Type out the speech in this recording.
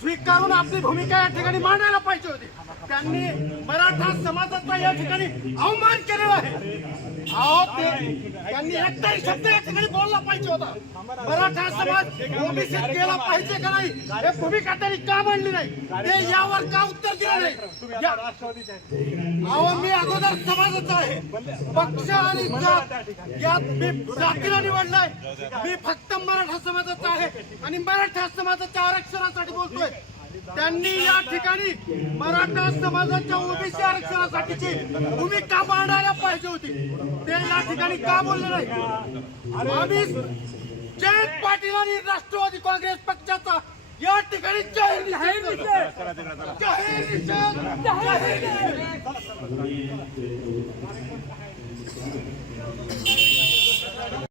स्वीकारून आपली भूमिका या ठिकाणी मांडायला पाहिजे होती. त्यांनी मराठा समाजाचा या ठिकाणी अवमान केलेला आहे. अहो ते त्यांनी एकटाही शब्द या ठिकाणी बोलला पाहिजे होता. मराठा समाज ओबीसीत गेला पाहिजे का नाही? हे भूमिका त्यांनी का मांडली नाही? ते यावर का उत्तर अहो मी अगोदर समाजाचा आहे. पक्ष आणि जात यात मी जातीला निवडलाय. मी फक्त मराठा समाजाचा आहे आणि मराठा समाजाच्या आरक्षणासाठी बोलतोय. त्यांनी या ठिकाणी मराठा समाजाच्या ओबीसी आरक्षणासाठीची भूमिका मांडायला पाहिजे होती. ते या ठिकाणी का बोलले नाही? आम्ही जयंत पाटील आणि राष्ट्रवादी काँग्रेस पक्षाचा या ठिकाणी जाहीर निषेध जाहीर निषेध जाहीर निषेध